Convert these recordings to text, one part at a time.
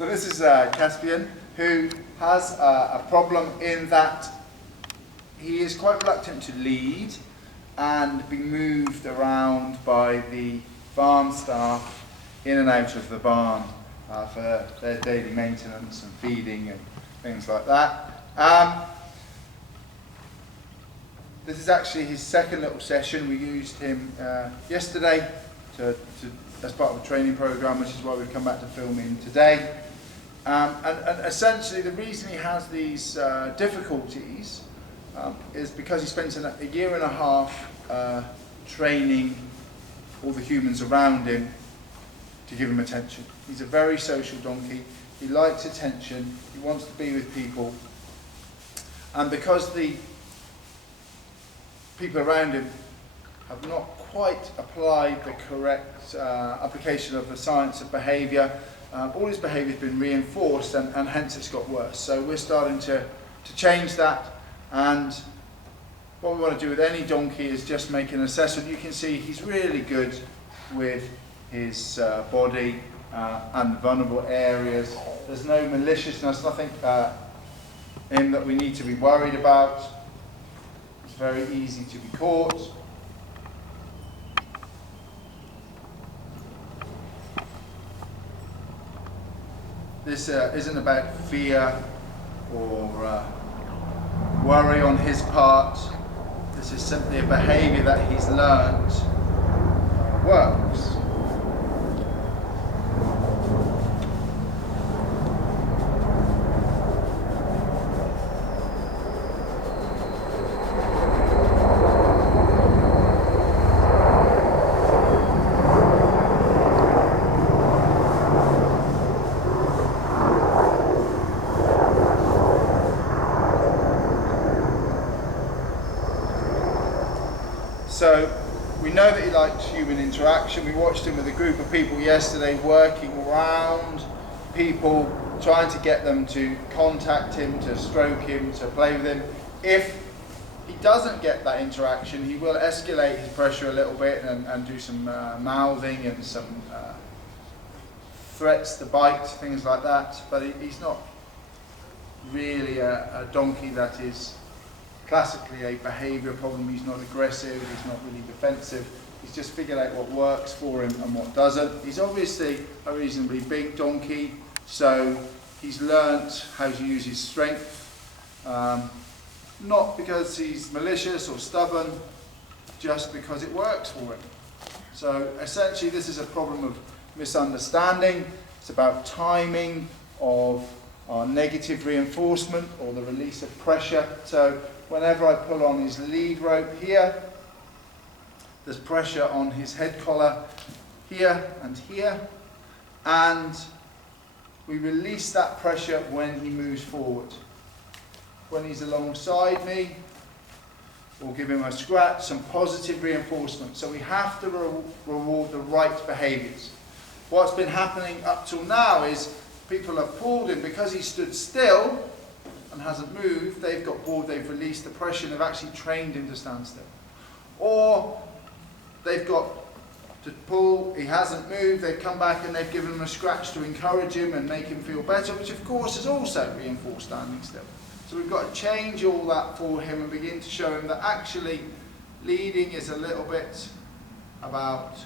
So this is Caspian, who has a problem in that he is quite reluctant to lead and be moved around by the farm staff in and out of the barn for their daily maintenance and feeding and things like that. This is actually his second little session. We used him yesterday as part of a training program, which is why we've come back to filming today. And essentially the reason he has these difficulties is because he spent a year and a half training all the humans around him to give him attention. He's a very social donkey. He likes attention. He wants to be with people. And because the people around him have not quite applied the correct application of the science of behaviour, all his behaviour has been reinforced, and hence it's got worse. So we're starting to change that, and what we want to do with any donkey is just make an assessment. You can see he's really good with his body and vulnerable areas. There's no maliciousness, nothing in that we need to be worried about. It's very easy to be caught. This isn't about fear or worry on his part. This is simply a behaviour that he's learned works. So we know that he likes human interaction. We watched him with a group of people yesterday working around people, trying to get them to contact him, to stroke him, to play with him. If he doesn't get that interaction, he will escalate his pressure a little bit and do some mouthing and some threats to bite, things like that. But he's not really a donkey that is classically a behaviour problem. He's not aggressive, he's not really defensive. He's just figured out what works for him and what doesn't. He's obviously a reasonably big donkey, so he's learnt how to use his strength, not because he's malicious or stubborn, just because it works for him. So essentially this is a problem of misunderstanding. It's about timing of our negative reinforcement or the release of pressure. So whenever I pull on his lead rope here, there's pressure on his head collar here, and we release that pressure when he moves forward. When he's alongside me, we'll give him a scratch, some positive reinforcement. So we have to reward the right behaviours. What's been happening up till now is people have pulled him because he stood still and hasn't moved. They've got bored, they've released the pressure, and they've actually trained him to stand still. Or they've got to pull, he hasn't moved, they've come back and they've given him a scratch to encourage him and make him feel better, which of course is also reinforced standing still. So we've got to change all that for him and begin to show him that actually leading is a little bit about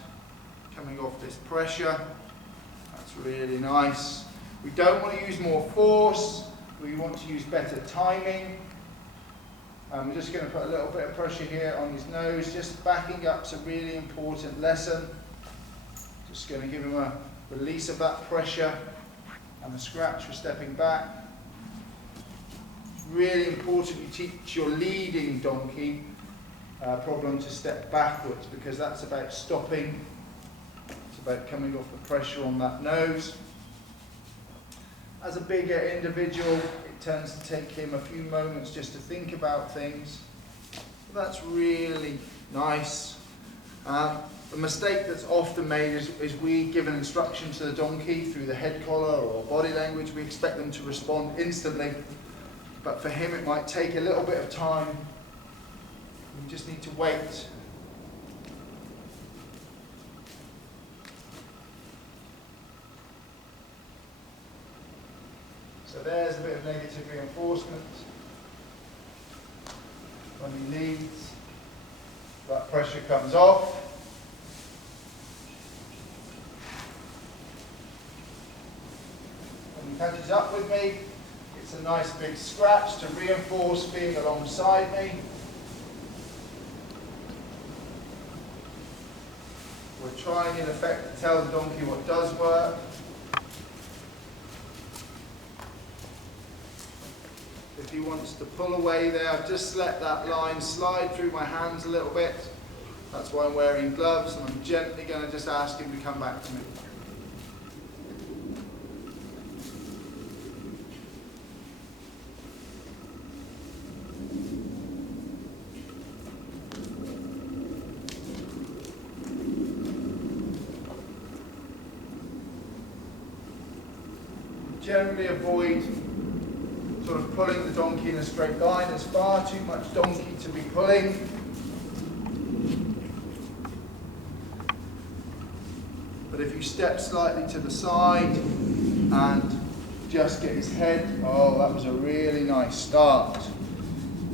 coming off this pressure. That's really nice. We don't want to use more force. We want to use better timing. I'm just going to put a little bit of pressure here on his nose, just backing up's a really important lesson. Just going to give him a release of that pressure and a scratch for stepping back. It's really important you teach your leading donkey problem to step backwards, because that's about stopping. It's about coming off the pressure on that nose. As a bigger individual, it tends to take him a few moments just to think about things. But that's really nice. The mistake that's often made is we give an instruction to the donkey through the head collar or body language. We expect them to respond instantly. But for him, it might take a little bit of time. We just need to wait. So there's a bit of negative reinforcement. When he leads, that pressure comes off. When he catches up with me, it's a nice big scratch to reinforce being alongside me. We're trying in effect to tell the donkey what does work. If he wants to pull away there, I've just let that line slide through my hands a little bit. That's why I'm wearing gloves, and I'm gently going to just ask him to come back to me. Generally avoid sort of pulling the donkey in a straight line. There's far too much donkey to be pulling. But if you step slightly to the side and just get his head, oh, that was a really nice start.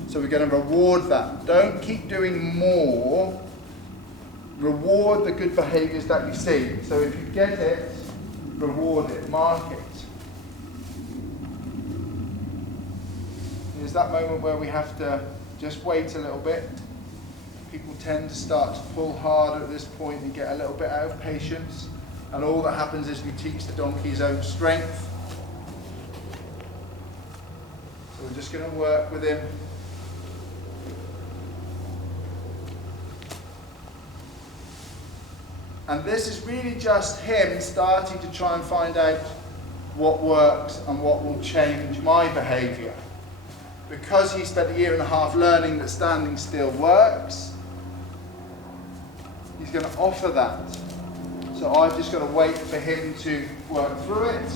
So we're going to reward that. Don't keep doing more. Reward the good behaviours that you see. So if you get it, reward it, mark it. There's that moment where we have to just wait a little bit. People tend to start to pull harder at this point and get a little bit out of patience. And all that happens is we teach the donkey his own strength. So we're just going to work with him. And this is really just him starting to try and find out what works and what will change my behaviour. Because he spent 1.5 years learning that standing still works, he's going to offer that. So I've just got to wait for him to work through it,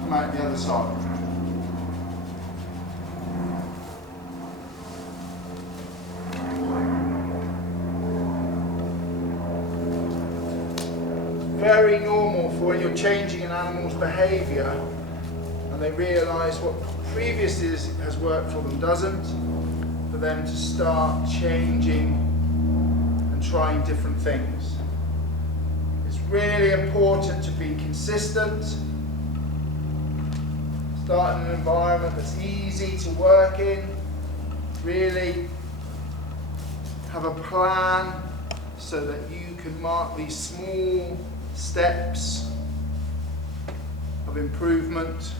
come out the other side. Very normal for when you're changing an animal's behaviour and they realise what previously has worked for them doesn't, for them to start changing and trying different things. It's really important to be consistent, start in an environment that's easy to work in, really have a plan so that you can mark these small steps of improvement.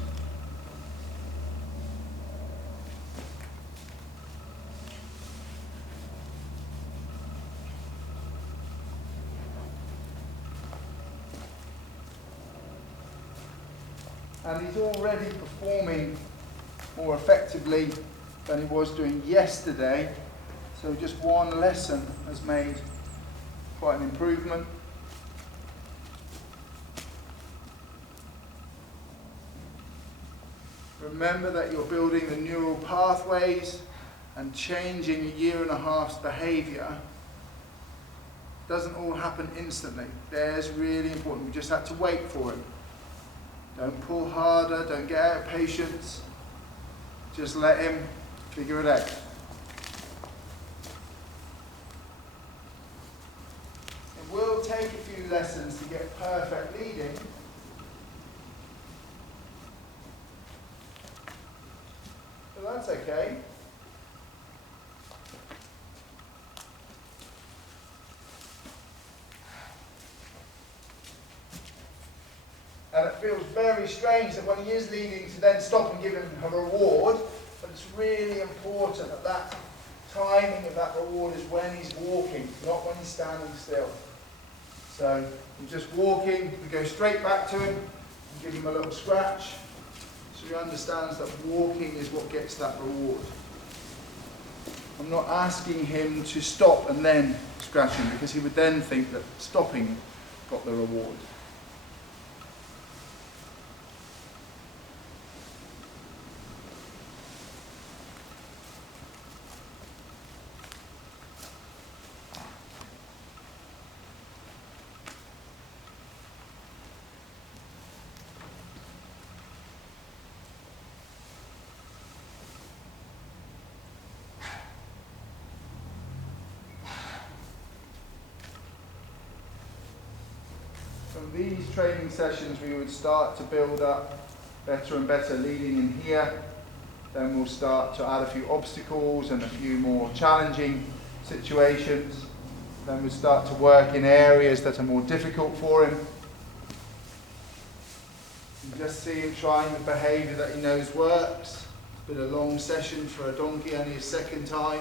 And he's already performing more effectively than he was doing yesterday. So just one lesson has made quite an improvement. Remember that you're building the neural pathways and changing 1.5 years behaviour. Doesn't all happen instantly. There's really important. We just had to wait for it. Don't pull harder, don't get out of patience. Just let him figure it out. It will take a few lessons to get perfect leading. But that's okay. And it feels very strange that when he is leading to then stop and give him a reward, but it's really important that that timing of that reward is when he's walking, not when he's standing still. So we're just walking, we go straight back to him and give him a little scratch, so he understands that walking is what gets that reward. I'm not asking him to stop and then scratch him, because he would then think that stopping got the reward. these training sessions we would start to build up better and better leading in here. Then we'll start to add a few obstacles and a few more challenging situations. Then we'll start to work in areas that are more difficult for him. You just see him trying the behaviour that he knows works. It's been a long session for a donkey, only his second time.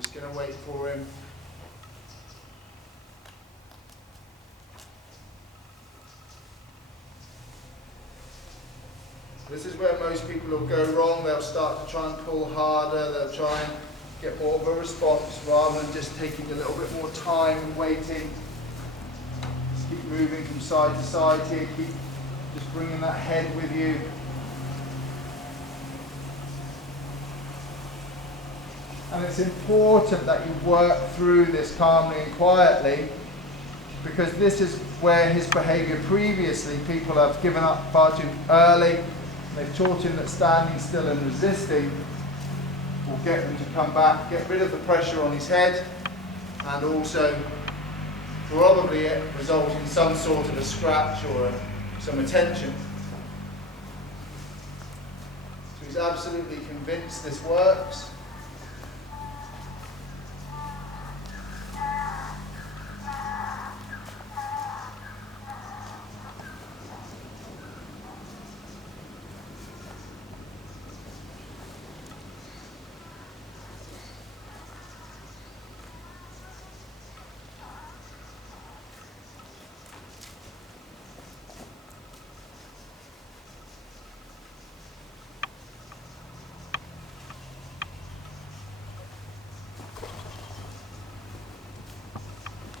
Just going to wait for him. This is where most people will go wrong. They'll start to try and pull harder. They'll try and get more of a response rather than just taking a little bit more time and waiting. Just keep moving from side to side here. Keep just bringing that head with you. And it's important that you work through this calmly and quietly, because this is where his behaviour previously, people have given up far too early. They've taught him that standing still and resisting will get him to come back, get rid of the pressure on his head, and also probably result in some sort of a scratch or some attention. So he's absolutely convinced this works.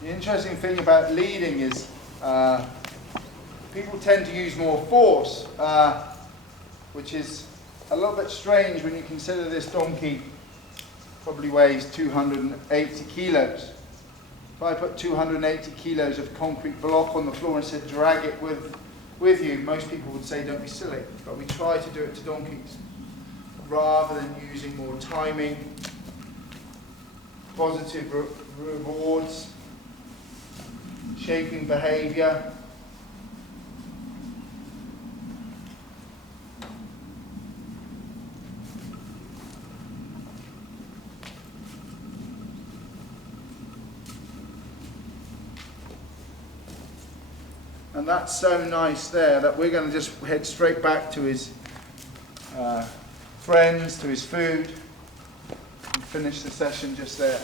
The interesting thing about leading is people tend to use more force, which is a little bit strange when you consider this donkey probably weighs 280 kilos. If I put 280 kilos of concrete block on the floor and said drag it with you, most people would say don't be silly, but we try to do it to donkeys rather than using more timing, positive rewards, shaping behaviour. And that's so nice there that we're going to just head straight back to his friends, to his food, and finish the session just there.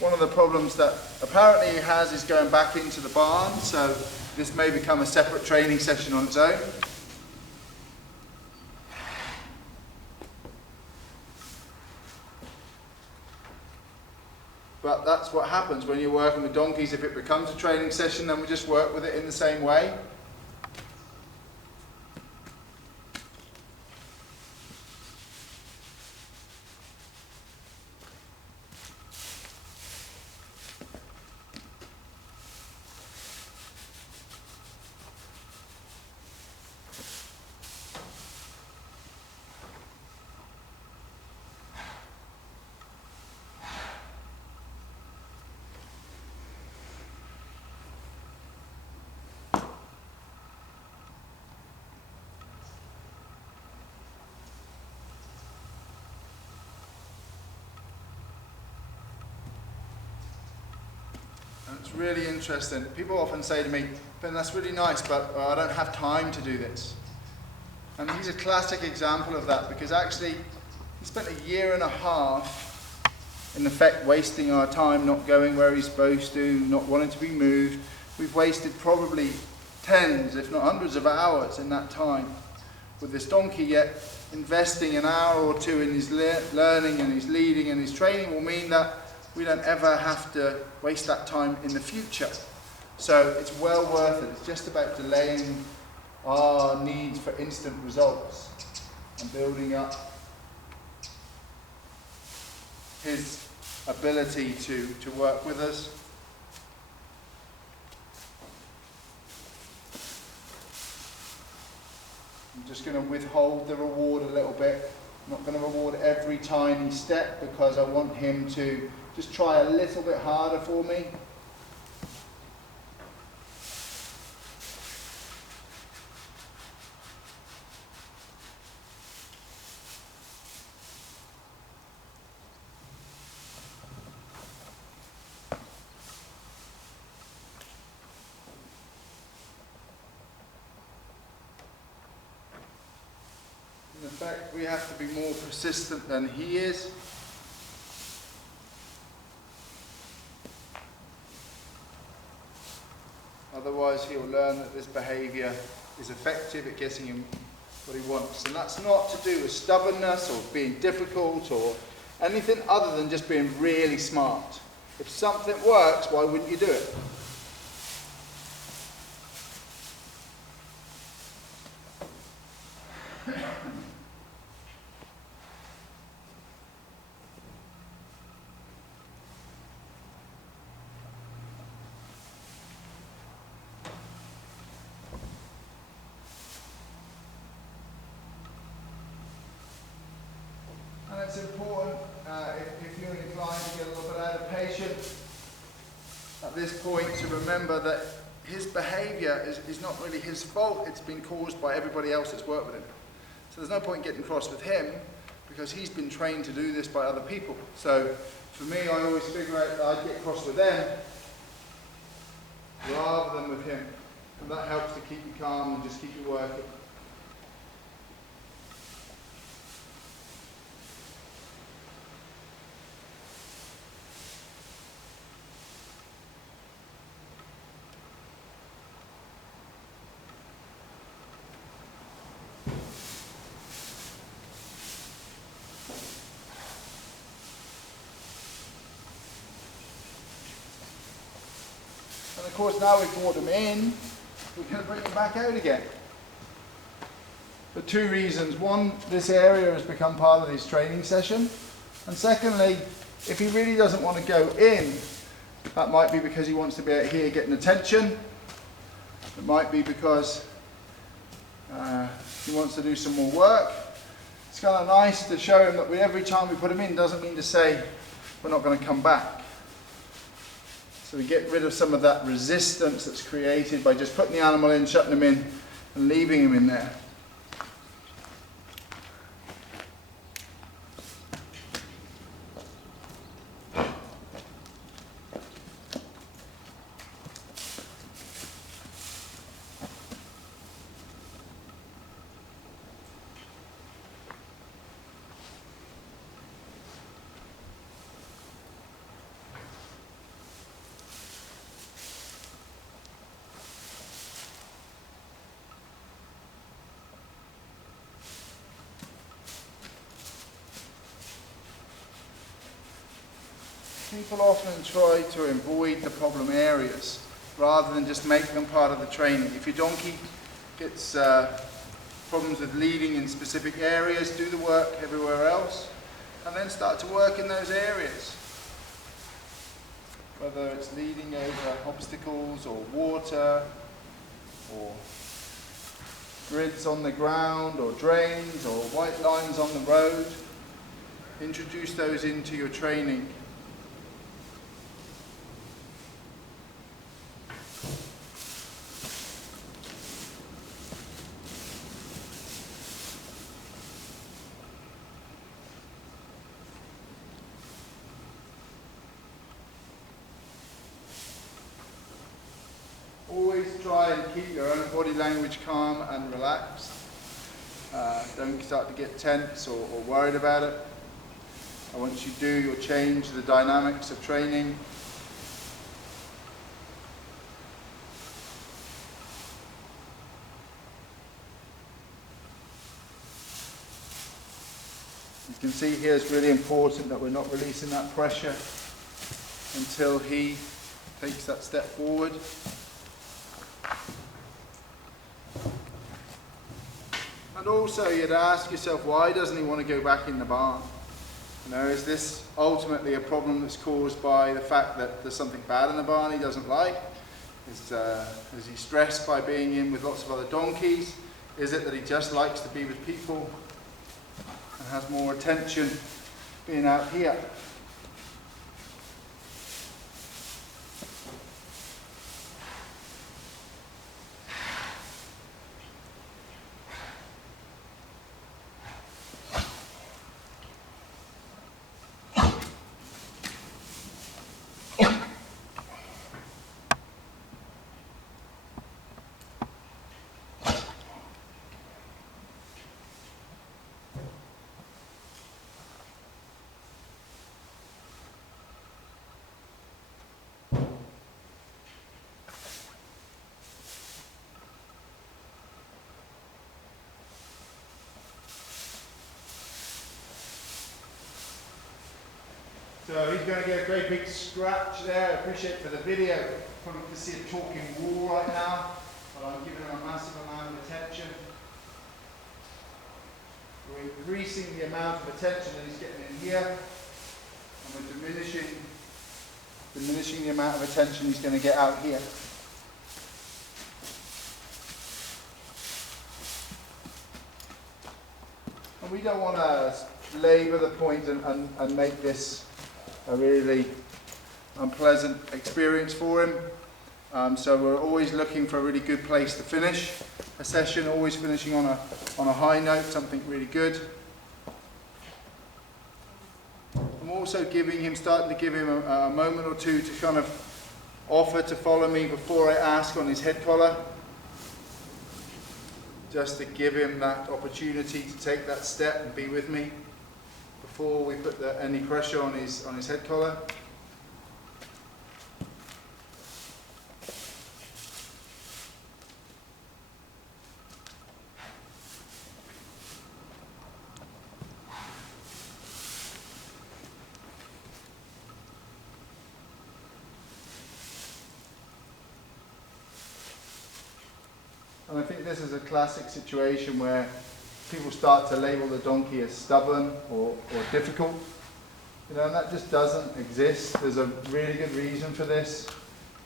One of the problems that apparently he has is going back into the barn, so this may become a separate training session on its own. But that's what happens when you're working with donkeys. If it becomes a training session, then we just work with it in the same way. It's really interesting. People often say to me, Ben, that's really nice, but I don't have time to do this. And he's a classic example of that, because actually he spent a year and a half, in effect, wasting our time, not going where he's supposed to, not wanting to be moved. We've wasted probably tens, if not hundreds of hours in that time with this donkey, yet investing an hour or two in his learning and his leading and his training will mean that we don't ever have to waste that time in the future. So it's well worth it. It's just about delaying our needs for instant results and building up his ability to work with us. I'm just going to withhold the reward a little bit. I'm not going to reward every tiny step, because I want him to Just try a little bit harder for me. In fact, we have to be more persistent than he is. Otherwise, he'll learn that this behaviour is effective at getting him what he wants. And that's not to do with stubbornness or being difficult or anything other than just being really smart. If something works, why wouldn't you do it? And it's important, if you're inclined to get a little bit out of patience at this point, to remember that his behaviour is not really his fault. It's been caused by everybody else that's worked with him. So there's no point getting cross with him, because he's been trained to do this by other people. So for me, I always figure out that I'd get cross with them rather than with him. And that helps to keep you calm and just keep you working. And of course, now we've brought him in, we're going to bring him back out again. For two reasons. One, this area has become part of his training session. And secondly, if he really doesn't want to go in, that might be because he wants to be out here getting attention. It might be because he wants to do some more work. It's kind of nice to show him that every time we put him in doesn't mean to say we're not going to come back. So we get rid of some of that resistance that's created by just putting the animal in, shutting him in, and leaving him in there. People often try to avoid the problem areas rather than just make them part of the training. If your donkey gets problems with leading in specific areas, do the work everywhere else, and then start to work in those areas. Whether it's leading over obstacles or water or grids on the ground or drains or white lines on the road, introduce those into your training. Always try and keep your own body language calm and relaxed. Don't start to get tense or worried about it. And once you do, you'll change the dynamics of training. You can see here it's really important that we're not releasing that pressure until he takes that step forward. And also you'd ask yourself, why doesn't he want to go back in the barn? You know, is this ultimately a problem that's caused by the fact that there's something bad in the barn he doesn't like? Is he stressed by being in with lots of other donkeys? Is it that he just likes to be with people and has more attention being out here? So he's going to get a great big scratch there. I appreciate for the video, probably can see a talking wall right now, but I'm giving him a massive amount of attention. We're increasing the amount of attention that he's getting in here, and we're diminishing the amount of attention he's going to get out here. And we don't want to labour the point and make this a really unpleasant experience for him. So we're always looking for a really good place to finish a session, always finishing on a high note, something really good. I'm also starting to give him a moment or two to kind of offer to follow me before I ask on his head collar, just to give him that opportunity to take that step and be with me before we put any pressure on his head collar. And I think this is a classic situation where people start to label the donkey as stubborn or difficult. You know, and that just doesn't exist. There's a really good reason for this.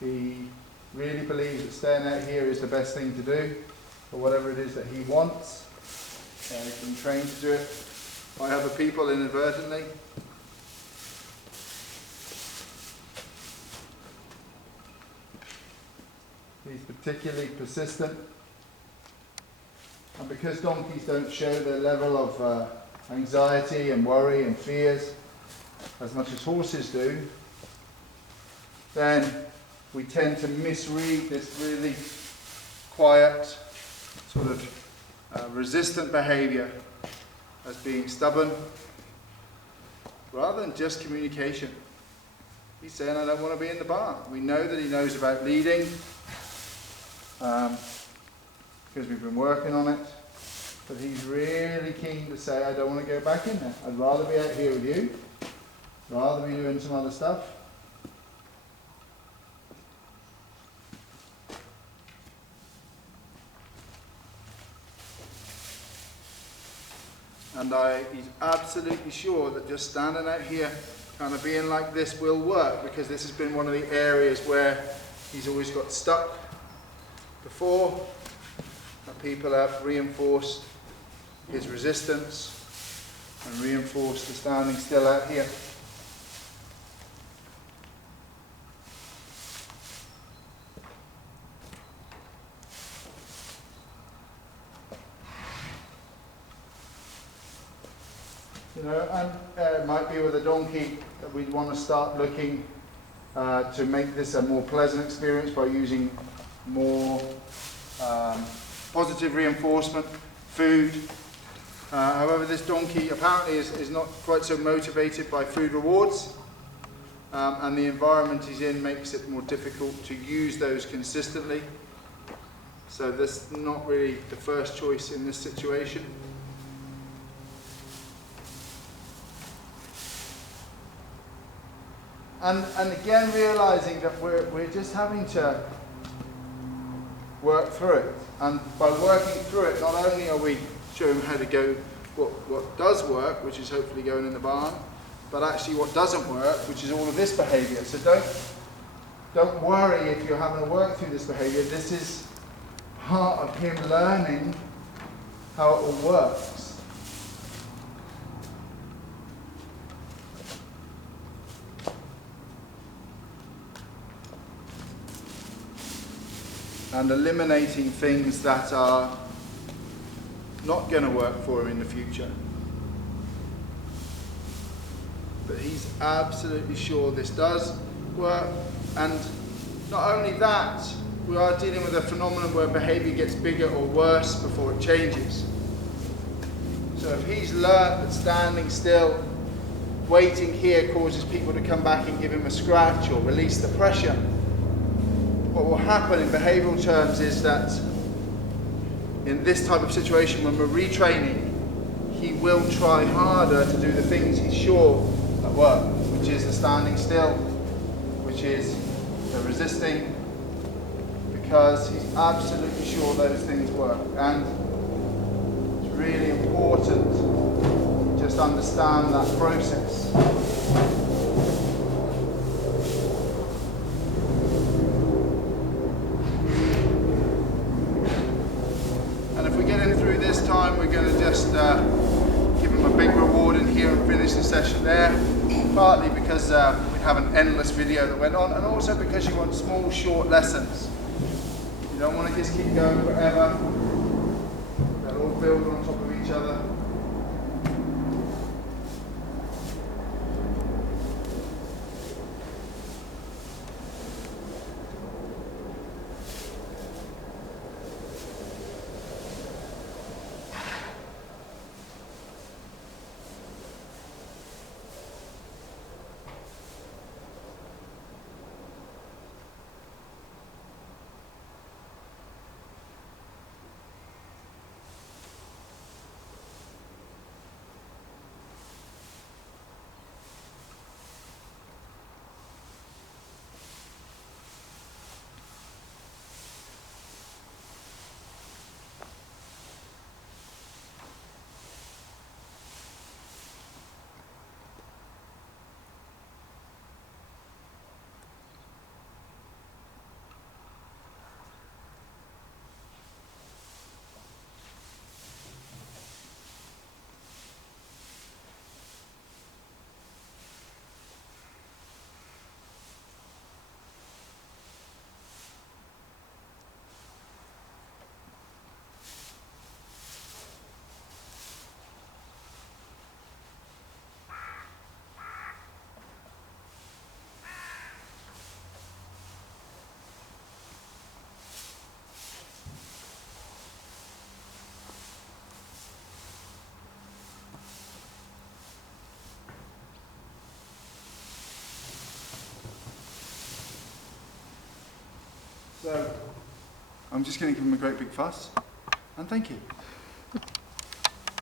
He really believes that staying out here is the best thing to do for whatever it is that he wants. He's been trained to do it by other people inadvertently. He's particularly persistent. And because donkeys don't show their level of anxiety and worry and fears as much as horses do, then we tend to misread this really quiet, sort of resistant behaviour as being stubborn, rather than just communication. He's saying, I don't want to be in the barn. We know that he knows about leading, because we've been working on it, but he's really keen to say, I don't want to go back in there. I'd rather be out here with you, rather be doing some other stuff. And he's absolutely sure that just standing out here, kind of being like this will work, because this has been one of the areas where he's always got stuck before. People have reinforced his resistance and reinforced the standing still out here. You know, and it might be with a donkey that we'd want to start looking to make this a more pleasant experience by using more positive reinforcement, food. However, this donkey apparently is not quite so motivated by food rewards, and the environment he's in makes it more difficult to use those consistently. So this is not really the first choice in this situation. And again, realizing that we're just having to work through it. And by working through it, not only are we showing how to go what does work, which is hopefully going in the barn, but actually what doesn't work, which is all of this behaviour. So don't worry if you're having to work through this behaviour. This is part of him learning how it all works. And eliminating things that are not going to work for him in the future. But he's absolutely sure this does work. And not only that, we are dealing with a phenomenon where behaviour gets bigger or worse before it changes. So if he's learnt that standing still, waiting here causes people to come back and give him a scratch or release the pressure, what will happen in behavioural terms is that in this type of situation, when we're retraining, he will try harder to do the things he's sure that work, which which is the standing still, which is the resisting, because he's absolutely sure those things work. And it's really important to just understand that process. And if we get him through this time, we're going to just give him a big reward in here and finish the session there, partly because we have an endless video that went on, and also because you want small, short lessons. You don't want to just keep going forever. They'll all build on top of each other. So, I'm just going to give him a great big fuss, and thank you.